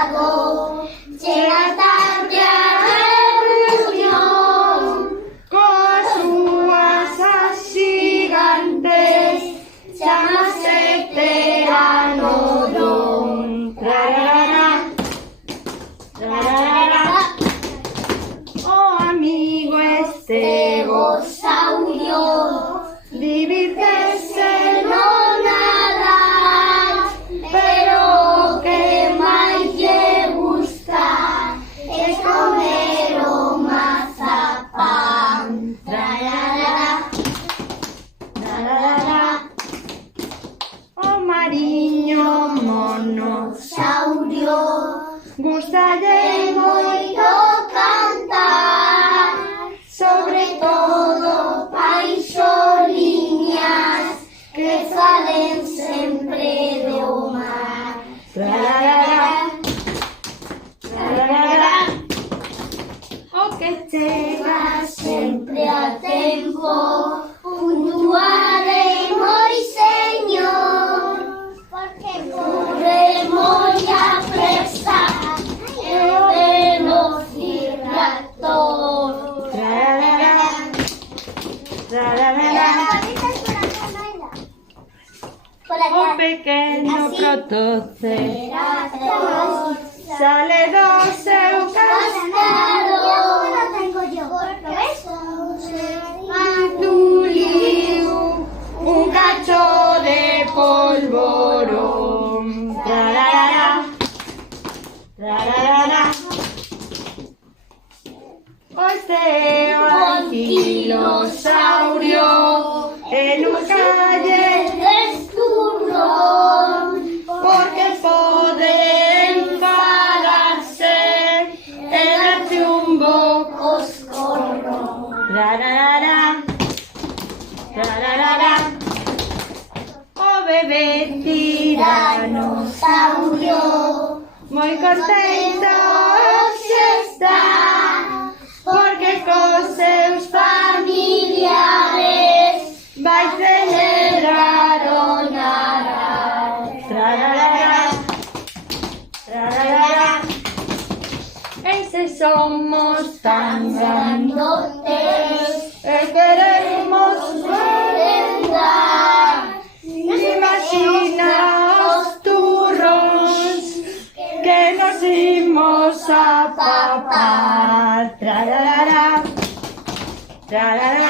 lado, llega tarde a reunión, coas súas as xigantes, chamase Pteranodon. Trararara, trararara. O amigo estegosaurio, divídese no nadar, pero o que máis lle gusta es comer o mazapán. Trararara, trararara. O mariño monosaurio, gustalle moito cantar, sobre todo paixoliñas que salen sempre do mar. Trararara, trararara. O que chega Sempre a tempo, puntual e moi señor, porque corre moi a presa e velociraptor. trararara, trararara. O pequeno protoceratops sale do seu cascaro, mantuliu un cacho de polvorón. Trararara, trararara. O esteo anquilosaurio en un calle porque pode enfadarse e darse un bo Coscorro. trararara, trararara. O bebé tiranosaurio moi contento se está porque cos seus familiares vai celebrar o Nadal. Trararara, trararara. E se somos tan grandotes e queremos merendar, imagina os turrons que nos imos a papar. Trararara, trararara.